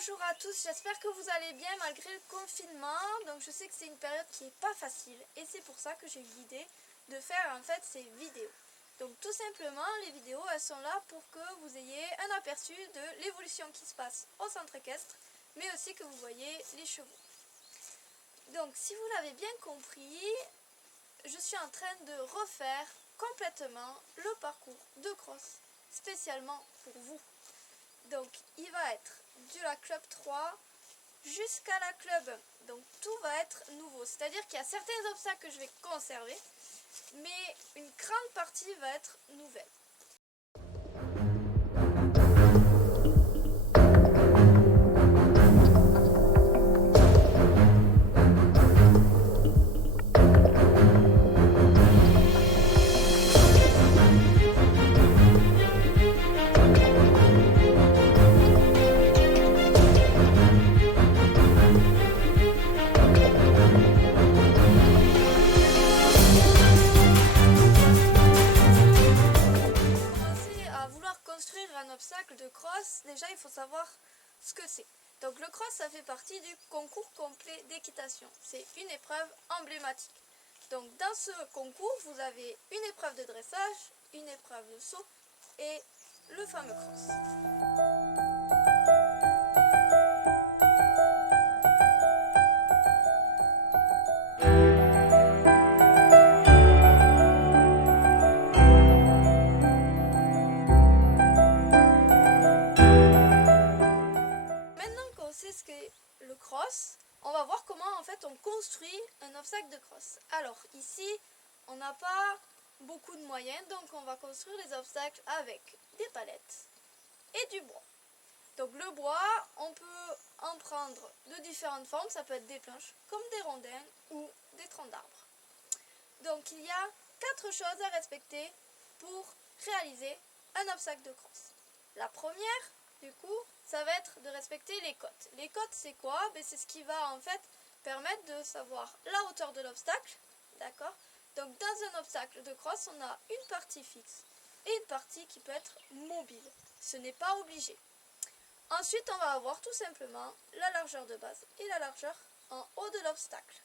Bonjour à tous, j'espère que vous allez bien malgré le confinement. Donc je sais que c'est une période qui n'est pas facile et c'est pour ça que j'ai eu l'idée de faire en fait ces vidéos. Donc tout simplement, les vidéos elles sont là pour que vous ayez un aperçu de l'évolution qui se passe au centre équestre, mais aussi que vous voyez les chevaux. Donc si vous l'avez bien compris, je suis en train de refaire complètement le parcours de cross spécialement pour vous. Donc il va être de la club 3 jusqu'à la club 1. Donc tout va être nouveau. C'est-à-dire qu'il y a certains obstacles que je vais conserver, mais une grande partie va être nouvelle. Construire un obstacle de cross, déjà il faut savoir ce que c'est. Donc le cross ça fait partie du concours complet d'équitation. C'est une épreuve emblématique. Donc dans ce concours vous avez une épreuve de dressage, une épreuve de saut et le fameux cross. Ce qu'est le cross, on va voir comment en fait on construit un obstacle de cross. Alors ici on n'a pas beaucoup de moyens, donc on va construire les obstacles avec des palettes et du bois. Donc le bois, on peut en prendre de différentes formes, ça peut être des planches comme des rondins ou des troncs d'arbres. Donc il y a 4 choses à respecter pour réaliser un obstacle de cross. La première, du coup, ça va être de respecter les côtes. Les côtes, c'est quoi? C'est ce qui va en fait permettre de savoir la hauteur de l'obstacle. D'accord? Donc dans un obstacle de cross, on a une partie fixe et une partie qui peut être mobile. Ce n'est pas obligé. Ensuite, on va avoir tout simplement la largeur de base et la largeur en haut de l'obstacle.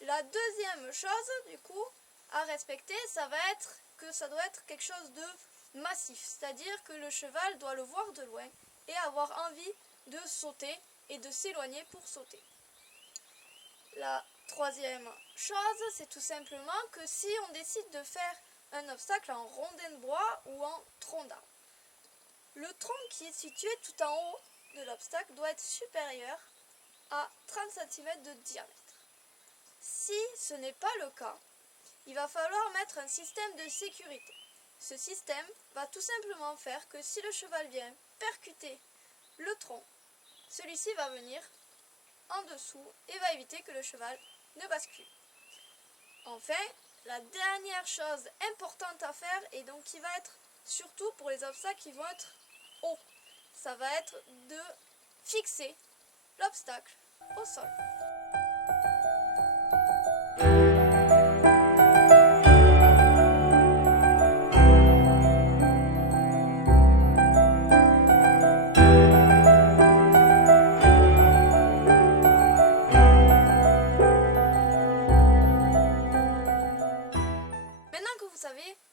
La deuxième chose, du coup, à respecter, ça va être que ça doit être quelque chose de massif. C'est-à-dire que le cheval doit le voir de loin et avoir envie de sauter et de s'éloigner pour sauter. La troisième chose, c'est tout simplement que si on décide de faire un obstacle en rondin de bois ou en tronc d'arbre, le tronc qui est situé tout en haut de l'obstacle doit être supérieur à 30 cm de diamètre. Si ce n'est pas le cas, il va falloir mettre un système de sécurité. Ce système va tout simplement faire que si le cheval vient percuter le tronc, celui-ci va venir en dessous et va éviter que le cheval ne bascule. Enfin, la dernière chose importante à faire, et donc qui va être surtout pour les obstacles qui vont être hauts, ça va être de fixer l'obstacle au sol.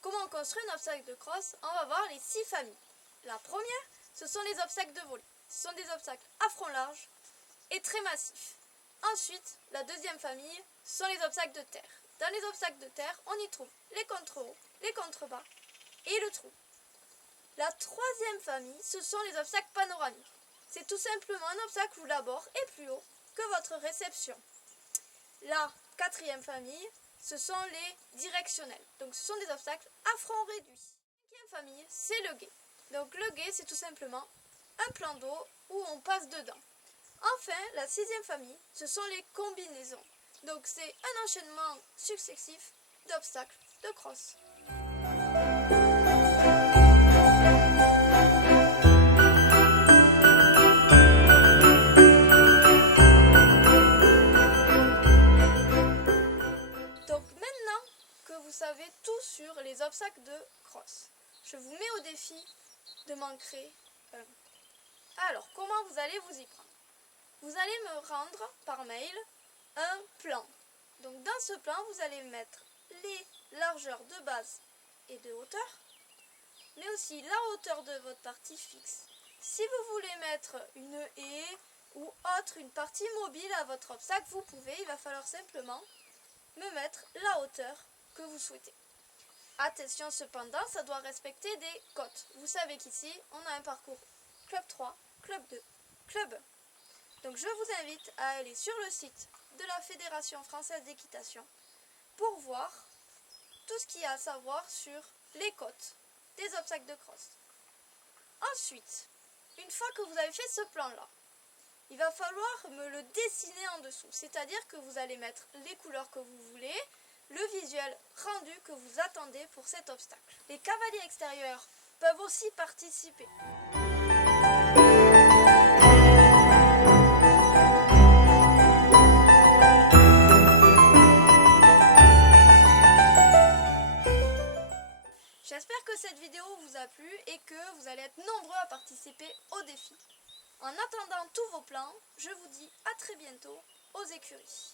Comment construire un obstacle de cross? On va voir les 6 familles. La première, ce sont les obstacles de volée. Ce sont des obstacles à front large et très massifs. Ensuite, la deuxième famille, ce sont les obstacles de terre. Dans les obstacles de terre, on y trouve les contre-hauts, les contrebas et le trou. La troisième famille, ce sont les obstacles panoramiques. C'est tout simplement un obstacle où l'abord est plus haut que votre réception. La quatrième famille, ce sont les directionnels. Donc ce sont des obstacles à front réduit. La cinquième famille, c'est le gué. Donc le gué, c'est tout simplement un plan d'eau où on passe dedans. Enfin, la sixième famille, ce sont les combinaisons. Donc c'est un enchaînement successif d'obstacles de cross. Savez tout sur les obstacles de cross. Je vous mets au défi de m'en créer un. Alors, comment vous allez vous y prendre? Vous allez me rendre par mail un plan. Donc dans ce plan, vous allez mettre les largeurs de base et de hauteur, mais aussi la hauteur de votre partie fixe. Si vous voulez mettre une haie ou autre, une partie mobile à votre obstacle, vous pouvez, il va falloir simplement me mettre la hauteur que vous souhaitez. Attention cependant, ça doit respecter des cotes. Vous savez qu'ici, on a un parcours Club 3, Club 2, Club 1. Donc je vous invite à aller sur le site de la Fédération française d'équitation pour voir tout ce qu'il y a à savoir sur les cotes des obstacles de cross. Ensuite, une fois que vous avez fait ce plan-là, il va falloir me le dessiner en dessous, c'est-à-dire que vous allez mettre les couleurs que vous voulez, le visuel rendu que vous attendez pour cet obstacle. Les cavaliers extérieurs peuvent aussi participer. J'espère que cette vidéo vous a plu et que vous allez être nombreux à participer au défi. En attendant tous vos plans, je vous dis à très bientôt aux écuries.